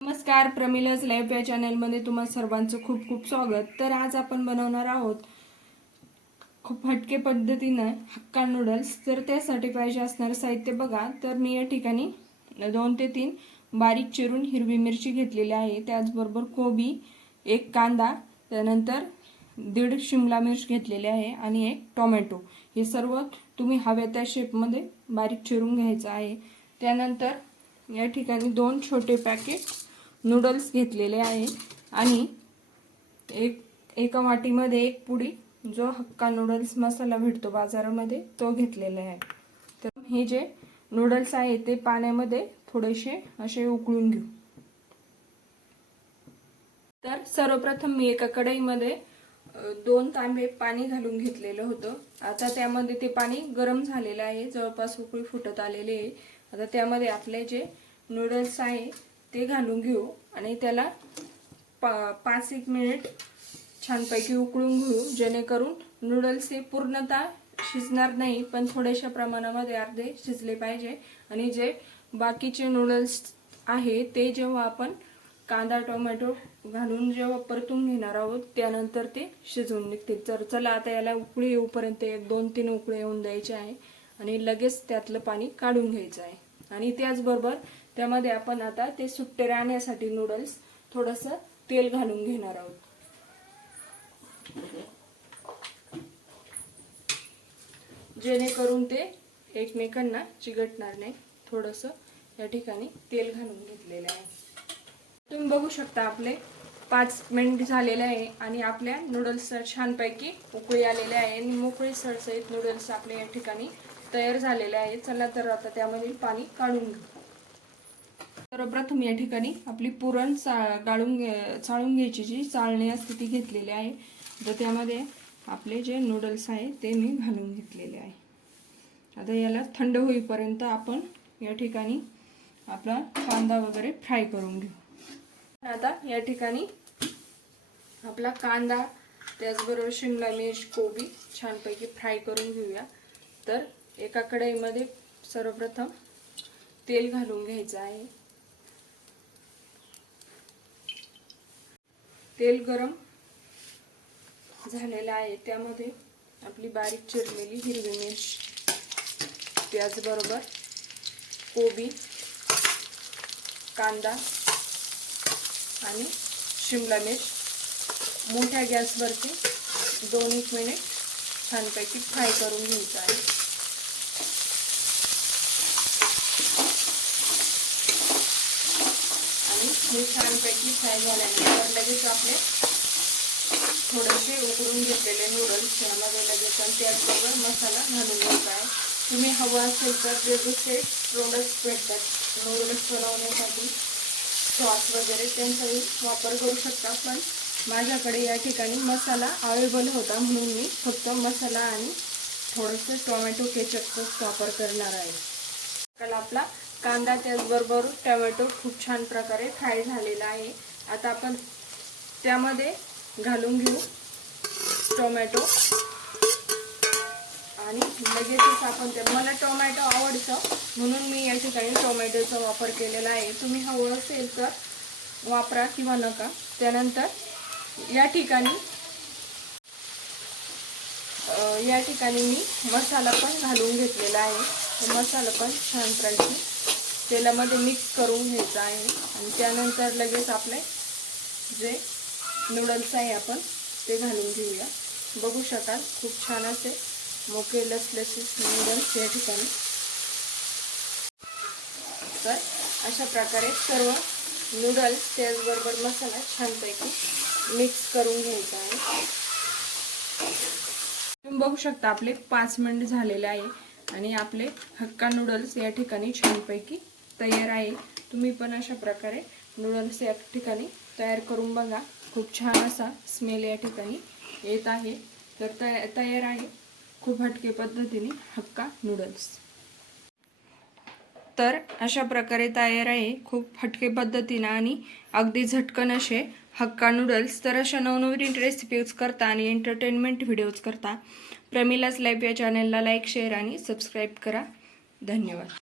नमस्कार प्रमिलाज लाईव्ह या चॅनलमध्ये तुम्हा सर्वांचं खूप खूप स्वागत. तर आज आपण बनवणार आहोत खूप हटके पद्धतीनं हक्का नूडल्स तर त्यासाठी पाहिजे असणारं साहित्य बघा. तर मी या ठिकाणी दोन ते तीन बारीक चिरून हिरवी मिरची घेतलेली आहे. त्याचबरोबर कोबी एक कांदा त्यानंतर दीड शिमला मिर्च घेतलेली आहे आणि एक टोमॅटो. हे सर्व तुम्ही हव्या त्या शेपमध्ये बारीक चिरून घ्यायचं आहे. त्यानंतर या ठिकाणी दोन छोटे पॅकेट नूडल्स घेतलेले आहे. आणि एक एका वाटीमध्ये एक पुडी जो हक्का नूडल्स मसाला भेटतो बाजारामध्ये तो घेतलेला आहे. तर हे जे नूडल्स आहे ते पाण्यामध्ये थोडेसे असे उकळून घेऊ. तर सर्वप्रथम मी एका कढईमध्ये दोन तांबे पाणी घालून घेतलेलं होतं. आता त्यामध्ये ते पाणी गरम झालेलं आहे. जवळपास उकळी फुटत आलेले आहे. आता त्यामध्ये आपले जे नूडल्स आहे ते घालून घेऊ आणि त्याला पा पाच एक मिनिट छानपैकी उकळून घेऊ जेणेकरून नूडल्स हे पूर्णतः शिजणार नाही पण थोड्याशा प्रमाणामध्ये अर्धे शिजले पाहिजे. आणि जे बाकीचे नूडल्स आहे ते जेव्हा आपण कांदा टोमॅटो घालून जेव्हा परतून घेणार आहोत त्यानंतर ते शिजवून निघतील. तर चला आता याला उकळी येऊपर्यंत एक दोन तीन उकळी येऊन द्यायचे आहे आणि लगेच त्यातलं पाणी काढून घ्यायचं आहे. आणि त्याचबरोबर त्यामध्ये आपण आता ते सुट्टे राहण्यासाठी नूडल्स थोडंसं तेल घालून घेणार आहोत. जेणेकरून ते एकमेकांना चिकटणार नाही. थोडंसं या ठिकाणी तेल घालून घेतलेलं आहे. तुम्ही बघू शकता आपले पाच मिनिट झालेले आहे आणि आपल्या नूडल्स छानपैकी उकळी आलेले आहे. आणि मोकळी सळसळीत नूडल्स आपल्या या ठिकाणी तयार झालेले आहे. चला तर आता त्यामधील पाणी काढून घेऊ. सर्वप्रथम या ठिकाणी आपली पुरण चा गाळून घे चाळून घ्यायची जी चाळणी असते ती घेतलेली आहे. तर त्यामध्ये आपले जे नूडल्स आहे ते मी घालून घेतलेले आहे. आता याला थंड होईपर्यंत आपण या ठिकाणी आपला कांदा वगैरे फ्राय करून घेऊ. आता या ठिकाणी आपला कांदा त्याचबरोबर शिमला मिर्च कोबी छानपैकी फ्राय करून घेऊया. तर एका कढईमध्ये सर्वप्रथम तेल घालून घ्यायचं आहे. तेल गरम झालेलं आहे. त्यामध्ये आपली बारीक चिरलेली हिरवी मिर्च त्याचबरोबर कोबी कांदा आणि शिमला मिर्च. मोठ्या गॅसवरती दोन एक मिनिट छानपैकी फ्राय करून घ्यायचं आहे. आणि छानपैकी फ्राय झाल्यानंतर लगेच आपले थोडेसे उकळून घेतलेले नूडल्स यामध्ये लगेच आणि त्याचबरोबर मसाला घालून घ्यायचा आहे. तुम्ही हवं असेल तर जे दुसरे प्रोडक्ट्स भेटतात नूडल्स बनवण्यासाठी सॉस वगैरे त्यांचाही वापर करू शकता. पण माझ्याकडे या ठिकाणी मसाला अवेलेबल होता म्हणून मी फक्त मसाला आणि थोडंसं टोमॅटो केचपचाच वापर करणार आहे. आपला कांदा त्याचबरोबर टोमॅटो खूप छान प्रकारे फ्राय झालेला आहे. आता आपण त्यामध्ये घालून घेऊ टोमॅटो. आणि लगेचच आपण ते मला टोमॅटो आवडतं म्हणून मी या ठिकाणी टोमॅटोचा वापर केलेला आहे. तुम्ही हवं असेल तर वापरा किंवा नका. त्यानंतर या ठिकाणी या ठिकाणी मी मसाला पण घालून घेतलेला आहे. मसाला पण छान प्रकारे तेलामध्ये मिक्स करून घ्यायचा आहे. आणि त्यानंतर लगेच आपले जे नूडल्स आहे आपण ते घालून घेऊया. बघू शकाल खूप छान असे मोके लसलसीस नूडल्स या ठिकाणी. तर अशा प्रकारे सर्व नूडल्स त्याचबरोबर मसाला छानपैकी मिक्स करून घ्यायचा आहे. तुम्ही बघू शकता आपले पाच मिनिट झालेले आहे. आणि आपले हक्का नूडल्स या ठिकाणी छानपैकी तयार आहे. तुम्ही पण अशा प्रकारे नूडल्स या ठिकाणी तयार करून बघा. खूप छान असा स्मेल या ठिकाणी येत आहे. तर तया तयार आहे. खूप हटके पद्धतीने हक्का नूडल्स तर अशा प्रकारे तयार आहे. खूप हटके पद्धतीनं आणि अगदी झटकन असे हक्का नूडल्स तर अशा नवनवीन रेसिपीज करता आणि एंटरटेनमेंट व्हिडिओज करता. प्रमिलास लाईव्ह या चॅनलला लाईक शेअर आणि सबस्क्राईब करा. धन्यवाद.